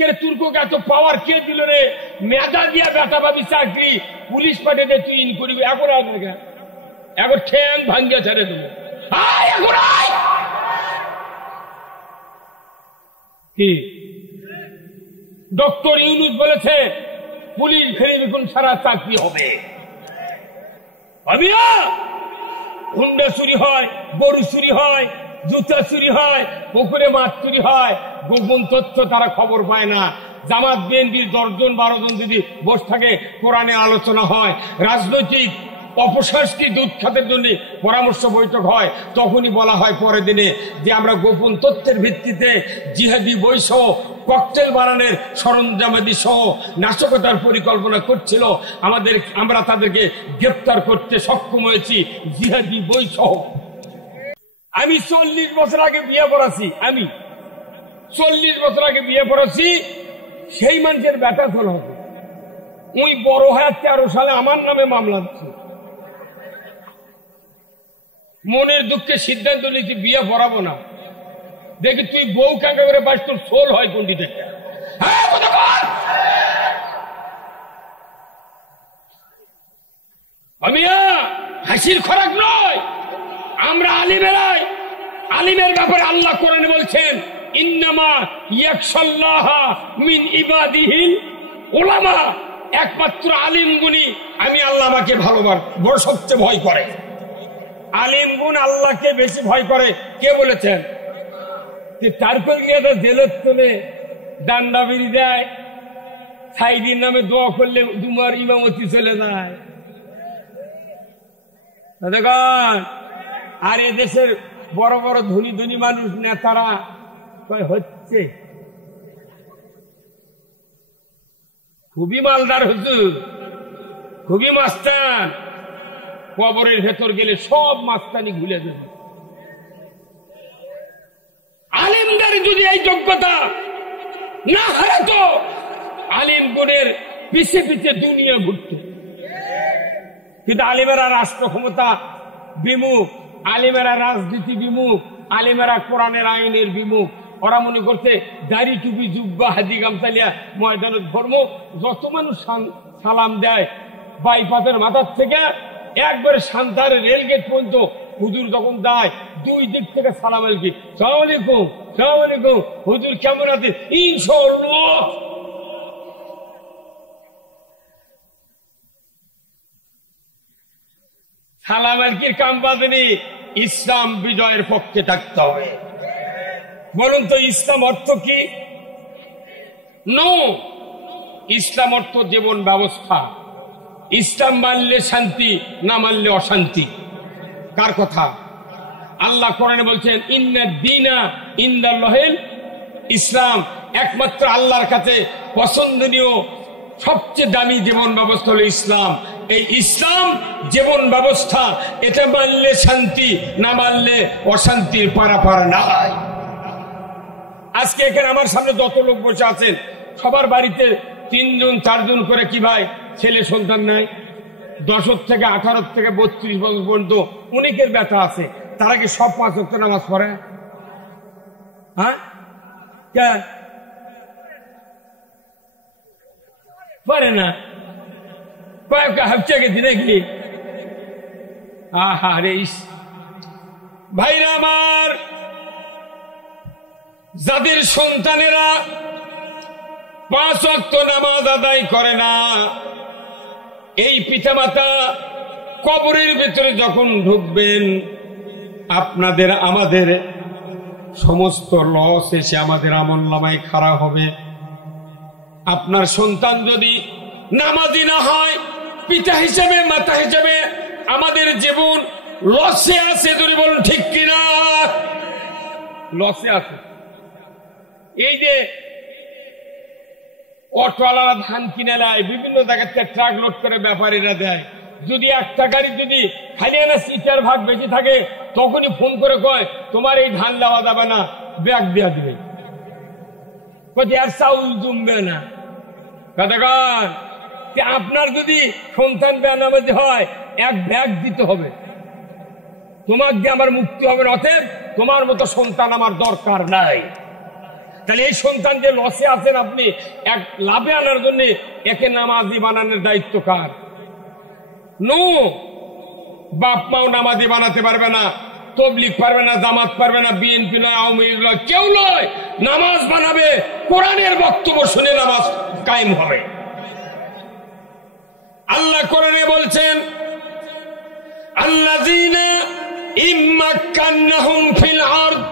কে তুর্ককে এত পাওয়ার কে দিল রে? মেধা দিয়া বেটা পাবি চাকরি, পুলিশ পাঠিয়ে তুই ইন করবি। এখন আসবে এখন ঠ্যাং ভাঙ্গিয়া ছেড়ে দেবো। কি ডক্টর ইউনূস বলেছে পুলিশ ভেরিফিকেশন ছাড়া চাকরি হবে। ভাবিয়া হুন্ডা চুরি হয়, গরু চুরি হয়, জুতা চুরি হয়, পুকুরে মাছ চুরি হয়, গোপন তথ্য তারা খবর পায় না। জামাত বিএনপির 10-12 জন যদি বসে থাকে, কোরআনে আলোচনা হয়, রাজনৈতিক অপসংস্কৃতি উৎখাতের জন্য পরামর্শ বৈঠক হয়, তখনই বলা হয় পরের দিনে যে আমরা গোপন তথ্যের ভিত্তিতে জিহাদি বৈসহ ককটেল বানানোর সরঞ্জামাদি সহ নাশকতার পরিকল্পনা করছিল, আমরা তাদেরকে গ্রেপ্তার করতে সক্ষম হয়েছি জিহাদি বৈসহ। আমি 40 বছর আগে বিয়ে পড়াছি, আমি 40 বছর আগে বিয়ে পড়াছি, সেই মানুষের ব্যাটা ফল হবে। ওই বড় হয় 13 সালে আমার নামে মামলা দিচ্ছে। মনের দুঃখে সিদ্ধান্ত নিয়েছি বিয়ে পড়াবো না। দেখি তুই বউ কাকা করে বাস, তোর সোল হয় কোনটি থেকে। হাসির খোরাক নয়, আমরা আলিমেরাই, আলিমের ব্যাপারে আল্লাহ কোরআনে বলছেন ইন্নামা ইয়াখশাল্লাহা মিন ইবাদিহিল উলামা, একমাত্র আলিম গুণী আমি আল্লাহ আমাকে বড় সবচেয়ে ভয় করে। আলিম গুণ আল্লাহকে বেশি ভয় করে। কে বলেছেন? তারপর গিয়ে জেলত চলে ডান্ডা বেরি দেয়, সাইদির নামে দোয়া করলে দুমার ইমামতি চলে যায়। দেখুন, আর এদেশের বড় বড় ধনী ধনী মানুষ নেতারা হচ্ছে খুবই মালদার, হুজুর খুবই মাস্তান। কবরের ভেতর গেলে সব মাস্তানি ভুলে যাবে। আলিমদের যদি এই যোগ্যতা না হারাতো, আলিম গুণের পিছে পিছে দুনিয়া ঘুরত। কিন্তু আলিমেরা রাষ্ট্র ক্ষমতা বিমুখ, আলিমেরা রাজনীতি বিমুখ, আলিমেরা কোরআনের আইনের বিমুখ। ওরা মনে করতে দাড়ি টুপি জুব্বা হাদি গামছালিয়া ময়দানের ধর্ম, যত মানুষ সালাম দেয় বাইপাতের মাথার থেকে একবারে সান্তারের রেলগেট পর্যন্ত হুজুর যখন দেয়, দুই দিক থেকে সালাম আলাইকুম, সালাম আলাইকুম, সালাম আলাইকুম, হুজুর কেমন আছেন, ইনশাআল্লাহ। সালাম আলাইকুম কাম বাজেনি, ইসলাম বিজয়ের পক্ষে থাকতে হবে। বলুন তো ইসলাম অর্থ কি? নো, ইসলাম অর্থ জীবন ব্যবস্থা। ইসলাম মানলে শান্তি, না মানলে অশান্তি। কার কথা? আল্লাহ কোরআনে বলছেন ইন্নাদ দীনা ইনদাল্লাহিল ইসলাম, একমাত্র আল্লাহর কাছে পছন্দনীয় সবচেয়ে দামি জীবন ব্যবস্থা হলো ইসলাম। এই ইসলাম জীবন ব্যবস্থা, এটা মানলে শান্তি, না মানলে অশান্তির পারাপার নাই। আজকে এখানে আমার সামনে যত লোক বসে আছেন, সবার বাড়িতে 3 জন 4 জন করে কি ভাই ছেলে সন্তান নাই? 10 থেকে 18 থেকে 32 বছর পর্যন্ত অনেকের ব্যথা আছে। তারা কি সব 5 ওয়াক্ত নামাজ পড়ে? হ্যাঁ, পারে না। কয়েক হাফতে গেছি নাকি? আহা রে ভাইরা আমার, যাদের সন্তানেরা 5 ওয়াক্ত নামাজ আদায় করে না, এই পিতামাতা কবরের ভেতরে যখন ঢুকবেন, আপনাদের আমাদের সমস্ত লস এসে আমাদের আমলনামায় খাড়া হবে। আপনার সন্তান যদি নামাজি না হয়, পিতা হিসেবে মাতা হিসেবে আমাদের জীবন লসে আছে। যদি বলুন ঠিক কিনা? লসে আছে। এই যে অটোওয়ালারা ধান কিনে নেয়, বিভিন্ন জায়গাতে ট্রাক লোড করে ব্যাপারীরা দেয়। যদি একটা গাড়ি যদি খালি আনা সিটার ভাগ বেশি থাকে, তখনই ফোন করে কয় তোমার এই ধান দেওয়া যাবে না, ব্যাগ দেওয়া দিবে, আর চাউল জমবে না। কথাকার আপনার যদি সন্তান বেনামাজি হয়, 1 ব্যাগ দিতে হবে, তোমার দিয়ে আমার মুক্তি হবে। অতএব তোমার মতো সন্তান আমার দরকার নাই। তাহলে এই সন্তান যে লসে আছেন আপনি, এক লাভে আনার জন্য একে নামাজি বানানোর দায়িত্ব কার? নো, বাপ মাও নামাজি বানাতে পারবে না, তবলিগ পারবে না, জামাত পারবে না, বিএনপি নয়, আওয়ামী লীগ নয়, কেউ নয়। নামাজ বানাবে, কোরআনের বক্তব্য শুনে নামাজ কায়েম হবে। আল্লাহ কোরআনে বলছেন, আল্লাযীনা ইম্মাক্কান্নাহুম ফিল আরদ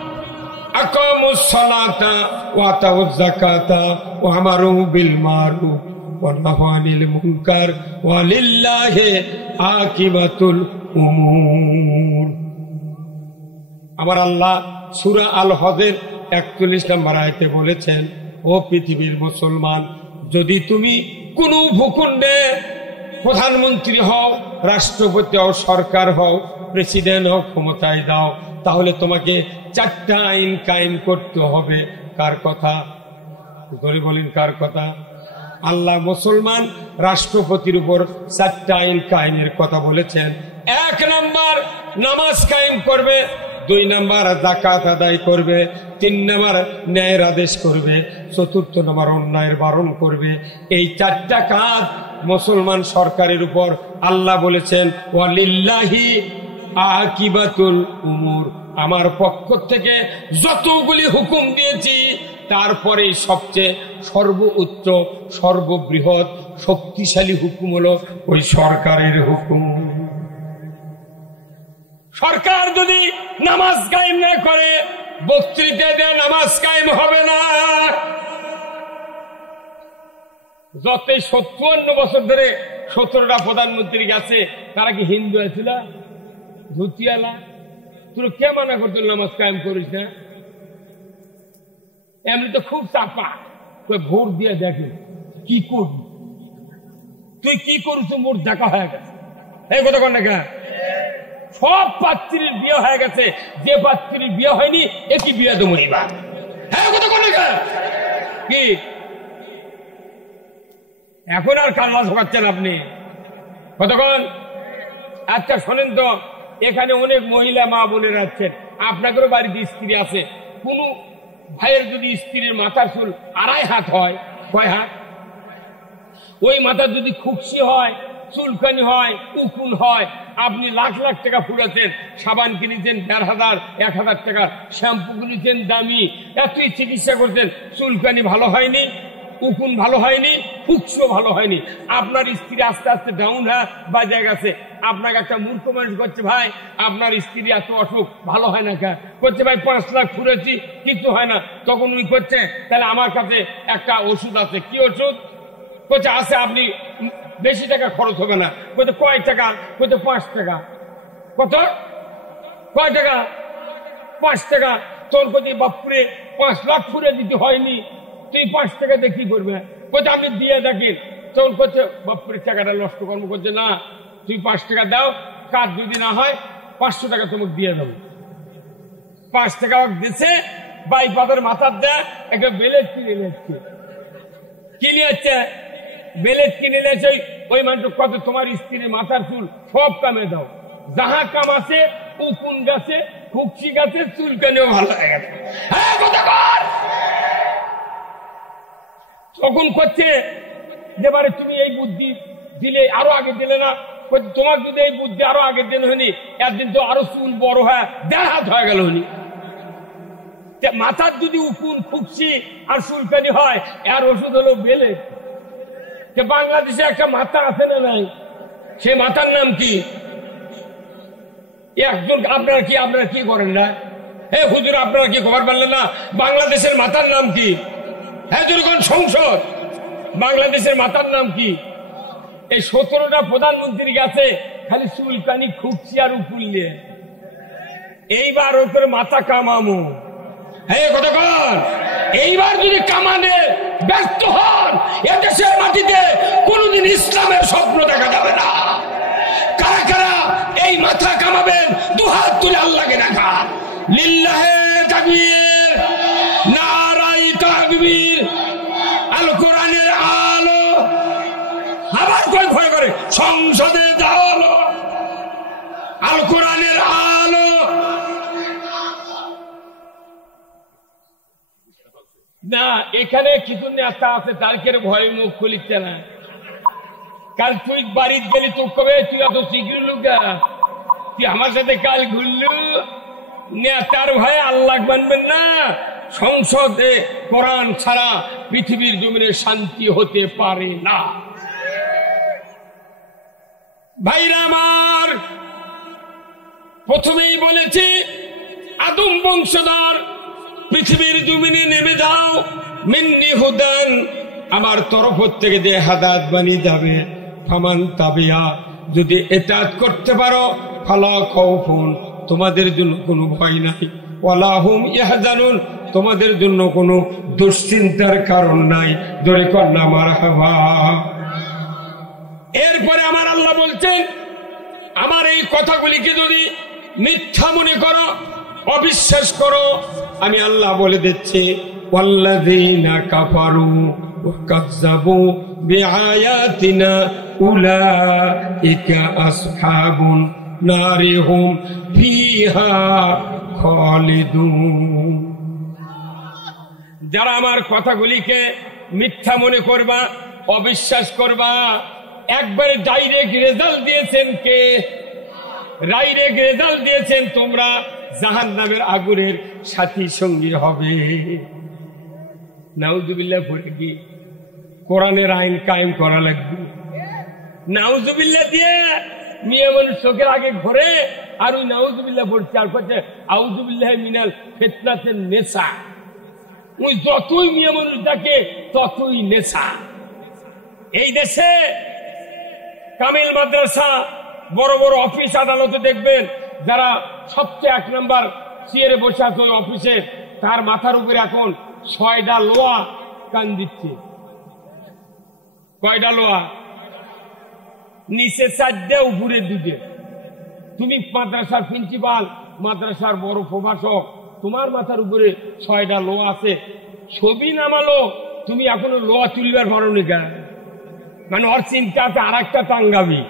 আকামুস সালাতা ওয়া আতাউয যাকাতা ওয়া আমারু বিল মারুফ ওয়া নাহাউ আনিল মুনকার ওয়া লিল্লাহি আকিবাতুল উমুর। আমার আল্লাহ সূরা আল হজের 41 নম্বর আয়াতে বলেছেন, ও পৃথিবীর মুসলমান, যদি তুমি কোন ভূখণ্ডে প্রধানমন্ত্রী হও, রাষ্ট্রপতি হও, সরকার হও, প্রেসিডেন্ট হও, ক্ষমতায় দাও, তাহলে তোমাকে 4টা আইন কায়েম করতে হবে। কার কথা? ধরে বলেন, কার কথা? আল্লাহ মুসলমান রাষ্ট্রপতির উপর 4টা আইন কায়েমের কথা বলেছেন। 1 নাম্বার নামাজ কায়েম করবে, 2 নাম্বার যাকাত আদায় করবে, 3 নাম্বার ন্যায়ের আদেশ করবে, 4 নাম্বার অন্যায়ের বারণ করবে। এই 4টা কাজ মুসলমান সরকারের উপর আল্লাহ বলেছেন, ওয়ালিল্লাহি আকিবাতুল উমুর। আমার পক্ষ থেকে যতগুলি হুকুম দিয়েছি, তারপরে সবচেয়ে সর্বোচ্চ, সর্ববৃহৎ, শক্তিশালী হুকুম হলো ওই সরকারের হুকুম। সরকার যদি নামাজ কায়েম না করে, বক্তৃতা দিয়ে নামাজ কায়েম হবে না। যত 57 বছর ধরে 17টা প্রধানমন্ত্রী গেছে, তারা কি হিন্দু আছিল? ধুতিয়ালা? তোর কে মানা করতো নামাজ কায়েম করিস না? এমনি তো খুব চাপা, ভোট দিয়ে দেখে কি করবি, তুই কি করিস, মোট দেখা হয়ে গেছে। এই কথা কন না, সব পাত্রীর বিয়ে হয়ে গেছে, যে পাত্রীর বিয়ে হয়নি একই বিয়ে তো মরিবা। হ্যাঁ, কথা কন না কি? এখন আর কারবাস করছেন আপনি, কতক্ষণ? আচ্ছা শোনেন তো, এখানে অনেক মহিলা মা বোনেরা আছেন, আপনাদেরও বাড়িতে স্ত্রী আছে। কোন ভাইয়ের যদি স্ত্রীর মাথার চুল 2.5 হাত হয়, কয় হাত? ওই মাথা যদি খুকসি হয়, চুলকানি হয়, উকুন হয়, আপনি লাখ লাখ টাকা ফুরাচ্ছেন, সাবান কিনেছেন 1,500 1,000 টাকার, শ্যাম্পু কিনেছেন দামি, এতই চিকিৎসা করছেন, চুলকানি ভালো হয়নি, উকুন ভালো হয়নি, ফুকসিও ভালো হয়নি। আপনার স্ত্রী আস্তে আস্তে ডাউন হয়ে বাজে গেছে। আপনাকে একটা মূর্খ মানুষ করছে, ভাই আপনার স্ত্রী এত অসুখ, ভালো হয় না কেন? করছে, ভাই 5 লাখ ফুরেছি, কিছু হয় না। তখন উনি করছে, তাহলে আমার কাছে একটা ওষুধ আছে। কি ওষুধ? করছে, আছে, আপনি বেশি টাকা খরচ হবে না। করছে, কয় টাকা? করছে, 5 টাকা। কত? কয় টাকা? 5 টাকা। তোর করছে, বাপরে 5 লাখ ফুরে দিতে হয়নি, তুই 5 টাকা দিয়ে কি করবে? করছে, আপনি দিয়ে দেখেন। তখন করছে, বাপরে টাকাটা নষ্ট কর্ম করছে না, তুই 5 টাকা দাও, কাজ যদি না হয় 500 টাকা তোমাকে দিয়ে দেবো। 5 টাকা দিচ্ছে, বাইপাতের মাথার দেয় একটা বেলেট কিনে নিচ্ছে। কি নিয়েছে? বেলেট কিনে নিয়েছে। ওই মানুষ কত, তোমার স্ত্রীর মাথার চুল সব কামে দাও, যাহা কাম আছে, উকুন গাছে, খুকসি গাছে, চুলকানিও ভালো হয়ে গেছে। হ্যাঁ, কথা কর। তখন করছে, যেবারে তুমি এই বুদ্ধি দিলে, আরো আগে দিলে না? তোমার যদি এই বুদ্ধি আরো আগের দিন হয়নি, একদিন তো আরো চুল বড় হয় 1.5 হাত হয়ে গেল হনি। মাথার যদি উকুন, খুকসি আর চুলকানি হয়, এর ওষুধ হলো বেলে। বাংলাদেশে একটা মাথা আছে না নাই? সেই মাথার নাম কি? একজন, আপনারা কি করেন না? হে হুজুর, আপনারা কি খবর পারলেন না? বাংলাদেশের মাথার নাম কি? হ্যাঁ, যখন সংসদ, বাংলাদেশের মাথার নাম কি? এই 17টা প্রধানমন্ত্রী গেছে, খালি চুলকানি, খুকসি আর উকুন নিয়ে। এইবার ওপরে মাথা কামামো। হ্যাঁ, কতক্ষণ? এইবার যদি কামানে ব্যস্ত হন, এদেশের মাটিতে কোনদিন ইসলামের স্বপ্ন দেখা যাবে না। কারা কারা এই মাথা কামাবেন? 2 হাত তুলে আল্লাহকে দেখা। লিল্লাহে তাকবীর, নারায়ে তাকবীর, আল কোরআনের আলো। আবার কয় ভয় করে, সংসদে যাও, আল কোরআনের আলো। না, এখানে কিছু নেতা আছে তারকে ভয়ে মুখ খুলিচ্ছে না। কাল তুই বাড়ির গেলি তো কবে তুই এত শীঘ্র লুকা, তুই আমার সাথে কাল ঘুরলু। নেতার ভয়ে আল্লাহ মানবেন না। সংসদে কোরআন ছাড়া পৃথিবীর জমিনে শান্তি হতে পারে না। ভাইরা আমার, প্রথমেই বলেছি আদম বংশধর পৃথিবীর জমিনে নেমে যাও, মিন্নি হুদান, আমার তরফ থেকে যে হাদাত বানিয়ে যাবে, ফামান তাবিয়া, যদি এটা করতে পারো, ফালা খাউফুন, তোমাদের জন্য কোনো ভয় নাই, ওয়ালা হুম ইয়াহজানুন, তোমাদের জন্য কোনো দুশ্চিন্তার কারণ নাই। জোরে কন্যা মারহাবা। এরপরে আমার আল্লাহ বলছেন, আমার এই কথাগুলিকে যদি মিথ্যা মনে করো, অবিশ্বাস করো, আমি আল্লাহ বলে দিচ্ছি, ওয়াল্লাযীনা কাফারু ওয়া কাযযাবু বিআয়াতিনা উলাইকা আসহাবুন নারি হুম ফিহা খালিদুন। যারা আমার কথাগুলিকে মিথ্যা মনে করবা, অবিশ্বাস করবা, একবারে ডাইরেক্ট রেজাল্ট দিয়েছেন কে? ডাইরেক্ট রেজাল্ট দিয়েছেন তোমরা জাহান্নামের আগুনের সাথী সঙ্গী হবে। নাউজুবিল্লাহ পড়ে কি কোরআনের আইন কায়েম করা লাগবে। নাউজুবিল্লাহ দিয়ে মেয়ে মানুষ চোখের আগে ঘোরে আর ওই নাউজুবিল্লাহ পড়ছে আর পড়ছে আউজুবিল্লাহ মিনাল ফিতনাতিন নেশা। ওই যতই মেয়ে মানুষ ডাকে ততই নেশা। এই দেশে কামিল মাদ্রাসা, বড় বড় অফিস আদালতে দেখবেন যারা সবচেয়ে 1 নম্বর চেয়ারে বসে আছে ওই অফিসে, তার মাথার উপরে এখন 6টা লোহা কান দিচ্ছে। কয়টা লোহা? নিচে 4টে, উপরে 2টে। তুমি মাদ্রাসার প্রিন্সিপাল, মাদ্রাসার বড় প্রভাষক, তোমার মাথার উপরে 6টা লোহা আছে। ছবি নামালো, তুমি এখনো লোহা তুলবার পারোনি কেন? মানে ওর চিন্তা আছে আর একটা টাঙ্গাবি।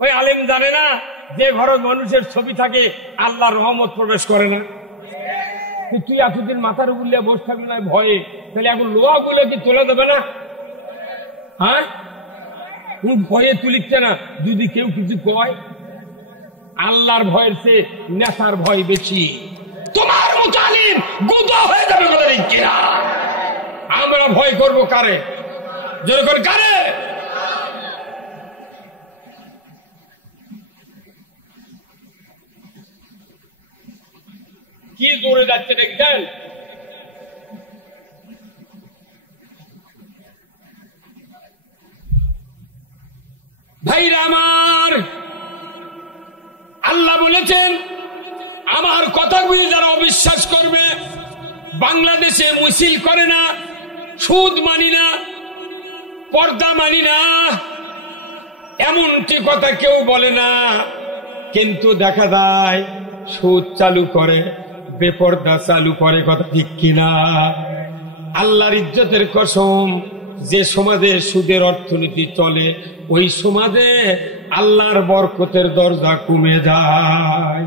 ওই আলেম জানে না যে ঘরে মানুষের ছবি থাকে আল্লাহর রহমত প্রবেশ করে না। তুই এতদিন মাথার উপর বসে থাকলে না ভয়ে, তাহলে এখন লোহা গুলো কি তোলা দেবে না? হ্যাঁ, তুমি ভয়ে তুলিচ্ছে না। যদি কেউ কিছু কয়, আল্লাহর ভয়ের চেয়ে নেশার ভয় বেশি। তোমার মতো আলিম গুদা হয়ে যাবে বলে কিনা? আমরা ভয় করব কারে? যেরকম কারে? কি জোরে যাচ্ছে দেখছেন? ভাইরা আমার, আল্লাহ বলেছেন আমার কথাগুলি যারা অবিশ্বাস করবে, বাংলাদেশে মিছিল করে না, সুদ মানি না, পর্দা মানি না, এমনটি কথা কেউ বলে না, কিন্তু দেখা যায় সুদ চালু করে, বেপর্দা চালু করে। কথা ঠিক কিনা? আল্লাহর ইজ্জতের কসম, যে সমাজে সুদের অর্থনীতি চলে ওই সমাজে আল্লাহর বরকতের দরজা কমে যায়।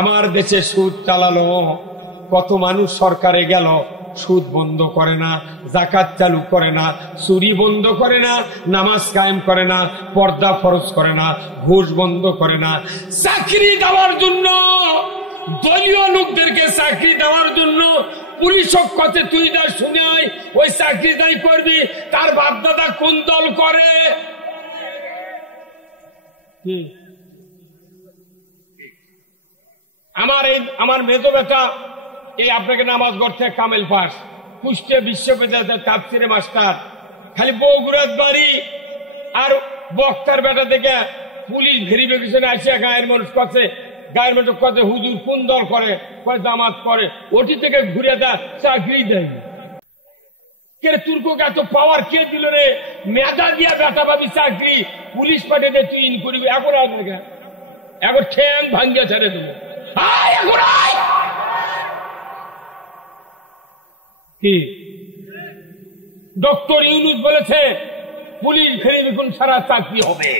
আমার দেশে সুদ চালালো, কত মানুষ সরকারে গেল, সুদ বন্ধ করে না, যাকাত চালু করে না, চুরি বন্ধ করে না, নামাজ কায়েম করে না, পর্দা ফরজ করে না, ঘুষ বন্ধ করে না। চাকরি দেওয়ার জন্য, দলীয় লোকদেরকে চাকরি দেওয়ার জন্য পুলিশের কথা তুই যা শুনে ওই চাকরি দায়ী করবি, তার বাপদাদা কোন দল করে? আমার মেজো বেটা এই আপনাকে নামাজ গড়ছে কামেল পাস, কুষ্টিয়া বিশ্ববিদ্যালয় তাফসিরে মাস্টার, খালি বগুড়ার বাড়ি আর বক্তার বেটা দেখে পুলিশ ভেরিফিকেশনে আসিয়া গায়ের মানুষ কাছে, গায়ের মানুষ কাছে হুজুর কোন দল করে, জামাত করে, ওটি থেকে ঘুরে দেয়, চাকরি দেয়। কে তুর্ককে এত পাওয়ার কে দিল রে? মেধা দিয়া বেটা পাবি চাকরি, পুলিশ পাঠিয়ে তুই ইন করবি। এখন আসবে, এখন ঠ্যাং ভাঙ্গিয়া ছেড়ে দেবো। কি ডক্টর ইউনূস বলেছে পুলিশ ভেরিফিকেশন ছাড়া চাকরি হবে।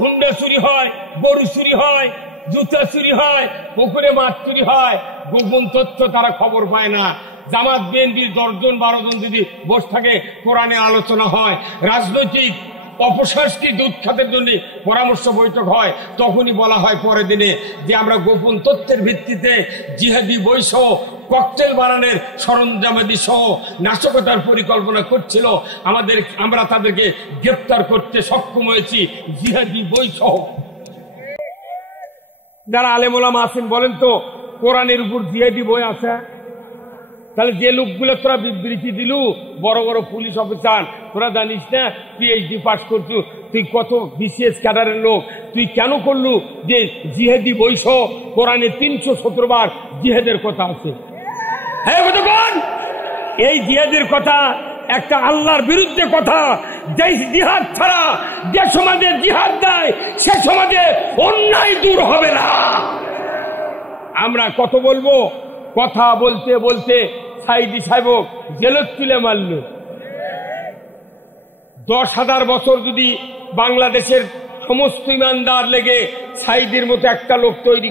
হুন্ডা চুরি হয়, গরু চুরি হয়, জুতা চুরি হয়, পুকুরে মাছ চুরি হয়, গোপন তথ্য তারা খবর পায় না। জামাত বিএনপির 10 জন 12 জন যদি বসে থাকে, কোরআনে আলোচনা হয়, রাজনৈতিক অপসংস্কৃতি উৎখাতের জন্য পরামর্শ বৈঠক হয়, তখনই বলা হয় পরের দিনে যে আমরা গোপন তথ্যের ভিত্তিতে জিহাদি বই সহ ককটেল বানানোর সরঞ্জামাদি সহ নাশকতার পরিকল্পনা করছিল, আমরা তাদেরকে গ্রেপ্তার করতে সক্ষম হয়েছি জিহাদি বই সহ। যারা আলেম ওলামা আছেন বলেন তো, কোরআনের উপর জিহাদি বই আছে? তাহলে যে লোকগুলো তোরা বিবৃতি দিলু, বড় বড় পুলিশ অফিসার, তোরা জানিস না পিএইচডি পাস করছু, তুই কত বিসিএস ক্যাডারের লোক, তুই কেন করলু যে জিহাদি বই সহ কোরআনে 317 বার জিহাদের কথা আছে? হ্যাঁ বুঝুন, এই জিহাদের কথা একটা আল্লাহর বিরুদ্ধে কথা। যে জিহাদ ছাড়া যে সমাজে জিহাদ দেয়, সে সমাজে অন্যায় দূর হবে না। আমরা কত বলবো, কথা বলতে বলতে সাইদি সাহেব জেলত তুলে মারল। 10,000 বছর যদি বাংলাদেশের সমস্ত ইমানদার লেগে সাইদির মতো একটা লোক তৈরি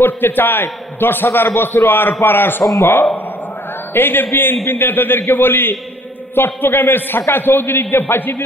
করতে চায়, 10,000 বছরও আর পারা সম্ভব। এই যে বিএনপি নেতাদেরকে বলি, চট্টগ্রামের সাকা চৌধুরীকে ফাঁসি দিল,